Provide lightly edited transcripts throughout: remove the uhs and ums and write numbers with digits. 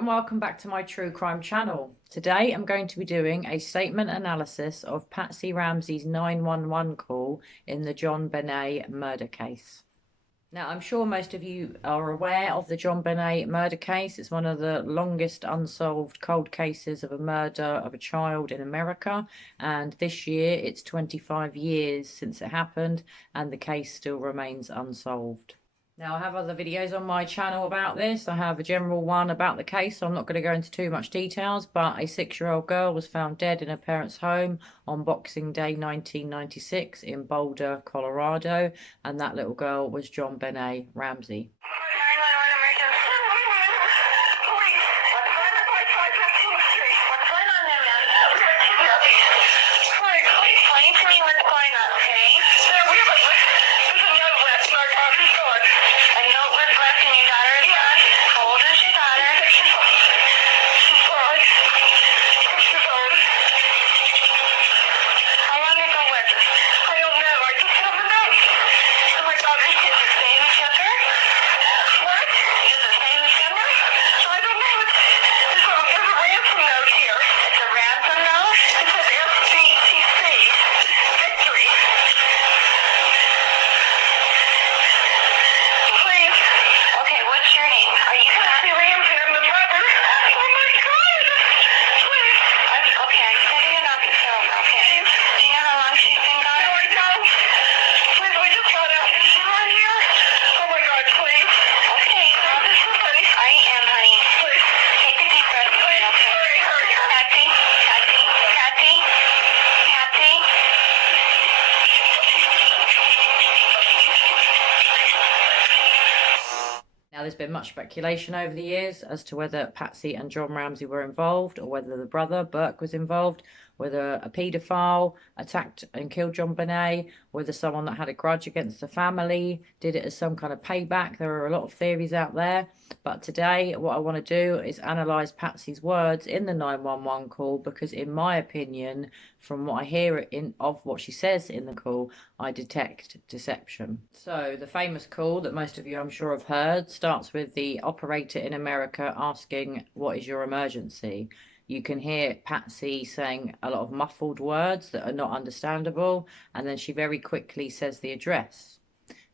and welcome back to my true crime channel. Today I'm going to be doing a statement analysis of Patsy Ramsey's 911 call in the Jonbenet murder case. Now, I'm sure most of you are aware of the Jonbenet murder case. It's one of the longest unsolved cold cases of a murder of a child in America, and this year it's 25 years since it happened and the case still remains unsolved. Now, I have other videos on my channel about this. I have a general one about the case, so I'm not going to go into too much details, but a 6-year-old girl was found dead in her parents' home on Boxing Day 1996 in Boulder, Colorado, and that little girl was Jonbenet Ramsey. Now, there's been much speculation over the years as to whether Patsy and John Ramsey were involved, or whether the brother, Burke, was involved, whether a paedophile attacked and killed Jonbenet, whether someone that had a grudge against the family did it as some kind of payback. There are a lot of theories out there, but today what I want to do is analyse Patsy's words in the 911 call, because in my opinion, from what I hear of what she says in the call, I detect deception. So the famous call that most of you, I'm sure, have heard starts with the operator in America asking, "What is your emergency?" You can hear Patsy saying a lot of muffled words that are not understandable, and then she very quickly says the address.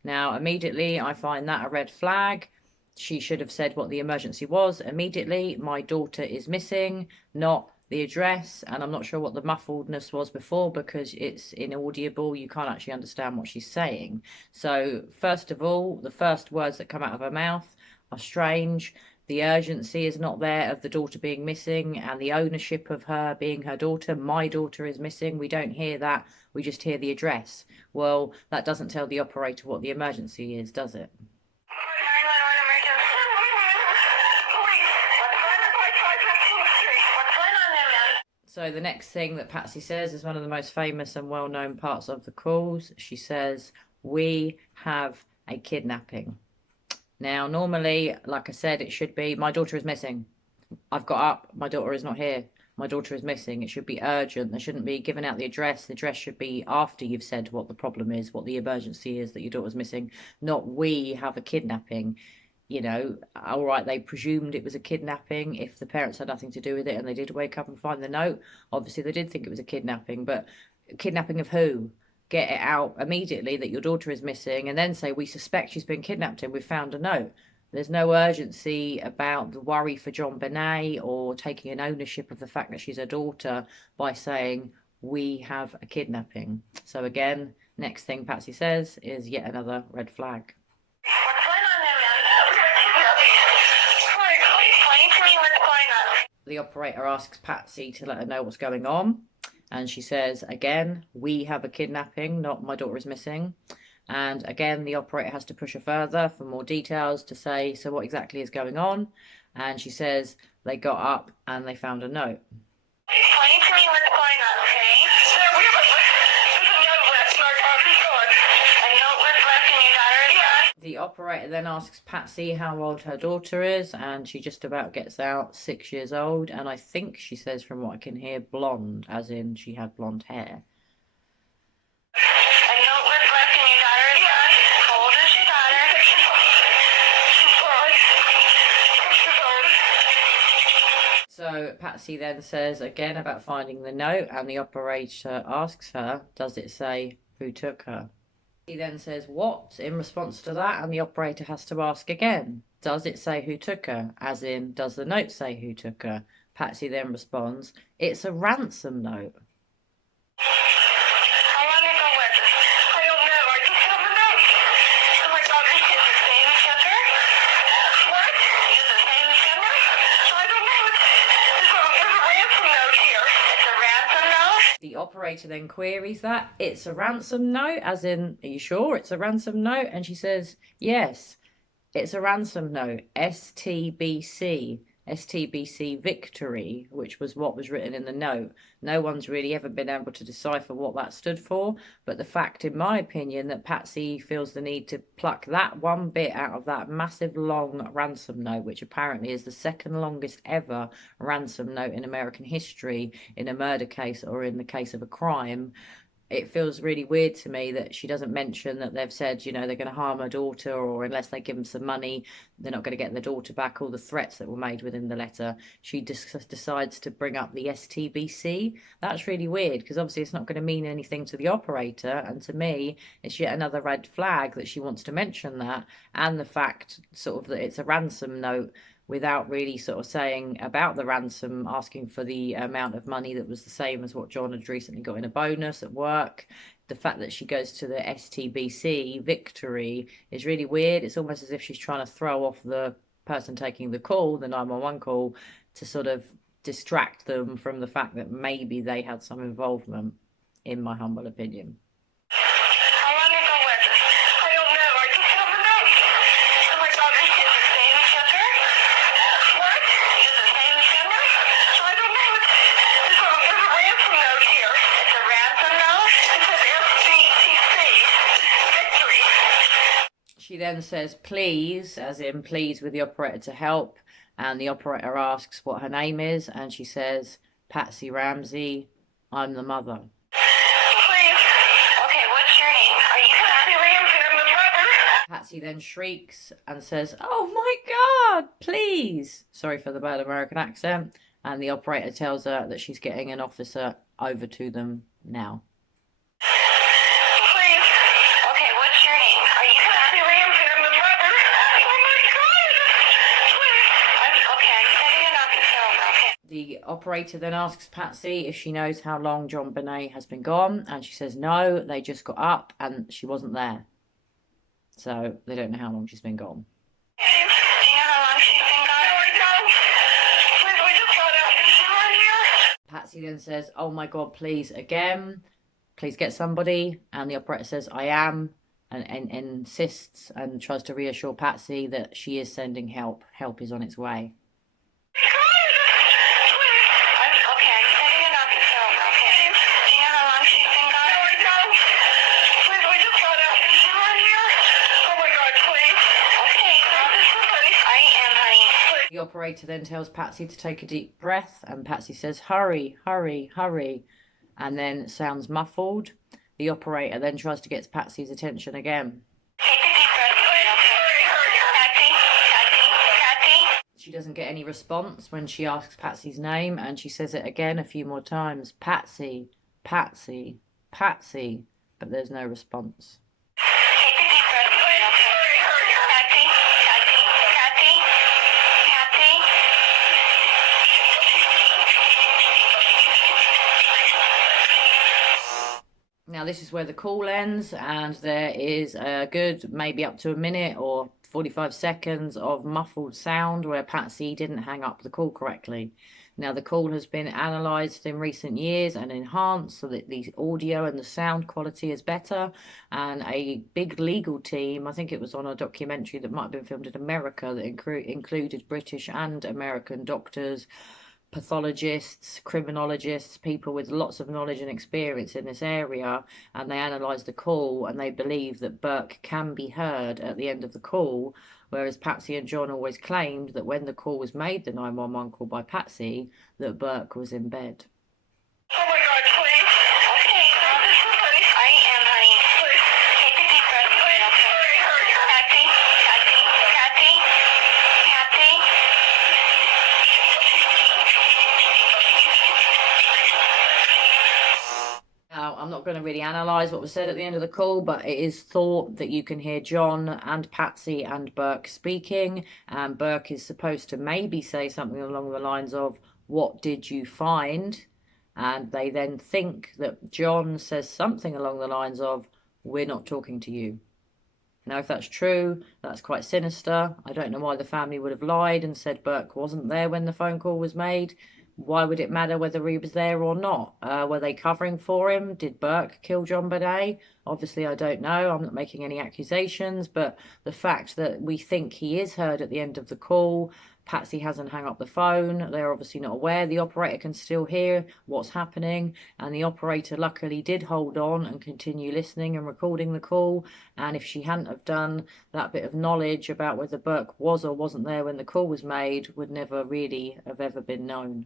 Now, immediately I find that a red flag. She should have said what the emergency was immediately. My daughter is missing, not the address. And I'm not sure what the muffledness was before, because it's inaudible. You can't actually understand what she's saying. So first of all, the first words that come out of her mouth are strange. The urgency is not there of the daughter being missing, and the ownership of her being her daughter. My daughter is missing. We don't hear that. We just hear the address. Well, that doesn't tell the operator what the emergency is, does it? So the next thing that Patsy says is one of the most famous and well-known parts of the calls. She says, "We have a kidnapping." Now, normally, like I said, it should be, "My daughter is missing. I've got up. My daughter is not here. My daughter is missing." It should be urgent. There shouldn't be giving out the address. The address should be after you've said what the problem is, what the emergency is that your daughter's missing, not "we have a kidnapping." You know, all right, they presumed it was a kidnapping if the parents had nothing to do with it and they did wake up and find the note. Obviously, they did think it was a kidnapping, but kidnapping of who? Get it out immediately that your daughter is missing, and then say, "We suspect she's been kidnapped and we've found a note." There's no urgency about the worry for Jonbenet or taking an ownership of the fact that she's her daughter by saying, "We have a kidnapping." So again, next thing Patsy says is yet another red flag. The operator asks Patsy to let her know what's going on, and she says again, "We have a kidnapping," not "My daughter is missing." And again, the operator has to push her further for more details to say, "So what exactly is going on?" And she says they got up and they found a note. Explain to me what's going on, okay? There's a note left. My daughter's gone. A note was left and your daughter is gone. The operator then asks Patsy how old her daughter is, and she just about gets out 6 years old. And I think she says, from what I can hear, blonde, as in she had blonde hair. A note was left and your daughter is gone. How old is your daughter? 6 years old. She's 6 years old. So Patsy then says again about finding the note, and the operator asks her, does it say who took her? He then says, what? In response to that, and the operator has to ask again, does it say who took her? As in, does the note say who took her? Patsy then responds, it's a ransom note. How long ago was it? I don't know. I just have a note. Oh my God, is it the same sugar? What? Is it the same sugar? I don't know. There's a ransom note here. It's a ransom note? The operator then queries that. It's a ransom note, as in, are you sure it's a ransom note? And she says, yes, it's a ransom note, STBC. STBC Victory, which was what was written in the note. No one's really ever been able to decipher what that stood for, but the fact, in my opinion, that Patsy feels the need to pluck that one bit out of that massive long ransom note, which apparently is the second longest ever ransom note in American history in a murder case or in the case of a crime, it feels really weird to me that she doesn't mention that they've said, you know, they're going to harm her daughter, or unless they give them some money, they're not going to get their daughter back, all the threats that were made within the letter. She decides to bring up the STBC. That's really weird, because obviously it's not going to mean anything to the operator, and to me, it's yet another red flag that she wants to mention that, and the fact sort of that it's a ransom note, without really sort of saying about the ransom, asking for the amount of money that was the same as what John had recently got in a bonus at work. The fact that she goes to the STBC Victory is really weird. It's almost as if she's trying to throw off the person taking the call, the 911 call, to sort of distract them from the fact that maybe they had some involvement, in my humble opinion. How long ago was it? I don't know. I just have a note. Oh my God, is it the same sugar? What? Is it the same sugar? I don't know. There's a ransom note here. It's a ransom note? It says STBC Victory. She then says, please, as in please with the operator to help. And the operator asks what her name is. And she says, Patsy Ramsey, I'm the mother. Please. Okay, what's your name? Are you Patsy Ramsey? I'm the mother. Patsy then shrieks and says, oh my God, please. Sorry for the bad American accent. And the operator tells her that she's getting an officer over to them now. Please. Okay, what's your name? Are you Patsy Ramsey? I'm the mother. Oh my God. Please. Okay, I'm sending an officer over. Okay. The operator then asks Patsy if she knows how long Jonbenet has been gone. And she says no, they just got up and she wasn't there. So they don't know how long she's been gone. Do you know how long she's been gone? No, I don't. Please, we just got out. Is she right here? Patsy then says, oh my God, please, again, please get somebody. And the operator says, I am, and insists and tries to reassure Patsy that she is sending help. Help is on its way. Okay, I'm sending an officer over. Okay. Do you know how long she's been gone? No, I don't. Please, we just got out. Is she right here? Oh my God, please. Okay, I am, honey. The operator then tells Patsy to take a deep breath, and Patsy says, hurry, hurry, hurry, and then sounds muffled. The operator then tries to get Patsy's attention again. Take a deep breath. Patsy, Patsy. She doesn't get any response when she asks Patsy's name, and she says it again a few more times. Patsy, Patsy, Patsy, but there's no response. Take a deep breath. Patsy, Patsy, Patsy. Now this is where the call ends, and there is a good maybe up to a minute or 45 seconds of muffled sound where Patsy didn't hang up the call correctly. Now the call has been analysed in recent years and enhanced so that the audio and the sound quality is better, and a big legal team, I think it was on a documentary that might have been filmed in America, that included British and American doctors, pathologists, criminologists, people with lots of knowledge and experience in this area, and they analysed the call, and they believe that Burke can be heard at the end of the call, whereas Patsy and John always claimed that when the call was made, the 911 call by Patsy, that Burke was in bed. Oh my God, please. Okay, I am, honey. Please. Take a deep breath. Patsy, Patsy, Patsy, Patsy. going to really analyse what was said at the end of the call, but it is thought that you can hear John and Patsy and Burke speaking, and Burke is supposed to maybe say something along the lines of, "What did you find?" And they then think that John says something along the lines of, "We're not talking to you." Now, if that's true, that's quite sinister. I don't know why the family would have lied and said Burke wasn't there when the phone call was made. Why would it matter whether he was there or not? Were they covering for him? Did Burke kill Jonbenet? Obviously, I don't know. I'm not making any accusations, but the fact that we think he is heard at the end of the call, Patsy hasn't hung up the phone. They're obviously not aware. The operator can still hear what's happening, and the operator luckily did hold on and continue listening and recording the call. And if she hadn't have done, that bit of knowledge about whether Burke was or wasn't there when the call was made would never really have ever been known.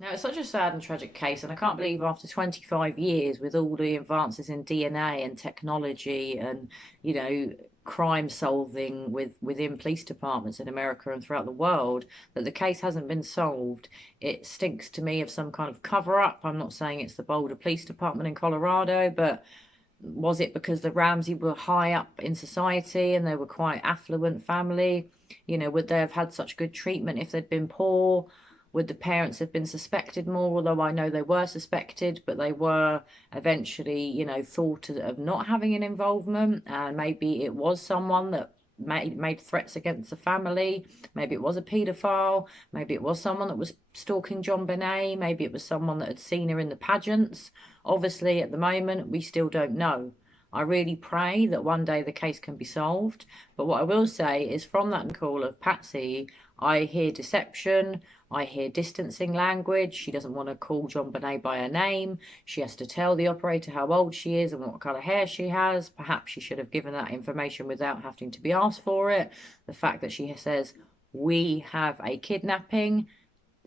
Now, it's such a sad and tragic case, and I can't believe after 25 years, with all the advances in DNA and technology and, you know, crime solving within police departments in America and throughout the world, that the case hasn't been solved. It stinks to me of some kind of cover-up. I'm not saying it's the Boulder Police Department in Colorado, but was it because the Ramsey were high up in society and they were quite affluent family? You know, would they have had such good treatment if they'd been poor? Would the parents have been suspected more? Although I know they were suspected, but they were eventually, you know, thought of not having an involvement. And maybe it was someone that made threats against the family. Maybe it was a paedophile. Maybe it was someone that was stalking Jonbenet. Maybe it was someone that had seen her in the pageants. Obviously, at the moment, we still don't know. I really pray that one day the case can be solved. But what I will say is, from that call of Patsy, I hear deception. I hear distancing language. She doesn't want to call Jonbenet by her name. She has to tell the operator how old she is and what colour hair she has. Perhaps she should have given that information without having to be asked for it. The fact that she says, "We have a kidnapping."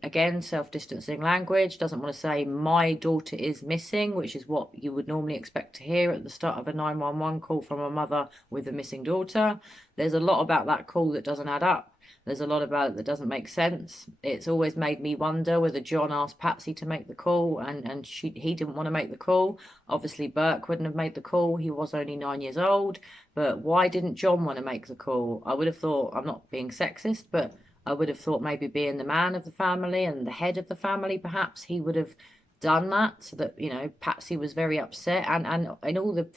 Again, self-distancing language. Doesn't want to say, "My daughter is missing," which is what you would normally expect to hear at the start of a 911 call from a mother with a missing daughter. There's a lot about that call that doesn't add up. There's a lot about it that doesn't make sense. It's always made me wonder whether John asked Patsy to make the call and he didn't want to make the call. Obviously, Burke wouldn't have made the call. He was only 9 years old. But why didn't John want to make the call? I would have thought, I'm not being sexist, but I would have thought maybe being the man of the family and the head of the family, perhaps he would have done that, so that, you know, Patsy was very upset. And in all the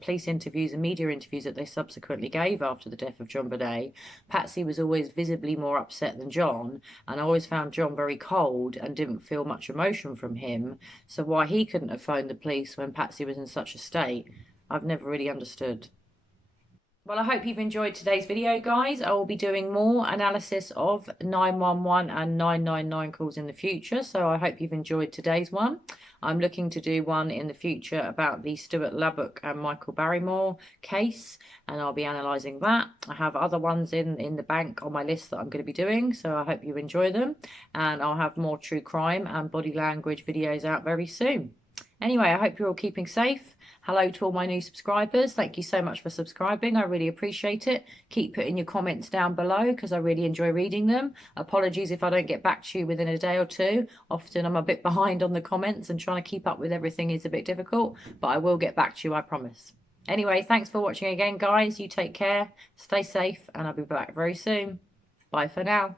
police interviews and media interviews that they subsequently gave after the death of Jonbenet, Patsy was always visibly more upset than John, and I always found John very cold and didn't feel much emotion from him. So why he couldn't have phoned the police when Patsy was in such a state, I've never really understood. Well, I hope you've enjoyed today's video, guys. I will be doing more analysis of 911 and 999 calls in the future, so I hope you've enjoyed today's one. I'm looking to do one in the future about the Stuart Labbock and Michael Barrymore case, and I'll be analysing that. I have other ones in the bank on my list that I'm going to be doing, so I hope you enjoy them, and I'll have more true crime and body language videos out very soon. Anyway, I hope you're all keeping safe. Hello to all my new subscribers. Thank you so much for subscribing. I really appreciate it. Keep putting your comments down below because I really enjoy reading them. Apologies if I don't get back to you within a day or two. Often I'm a bit behind on the comments and trying to keep up with everything is a bit difficult, but I will get back to you, I promise. Anyway, thanks for watching again, guys. You take care, stay safe, and I'll be back very soon. Bye for now.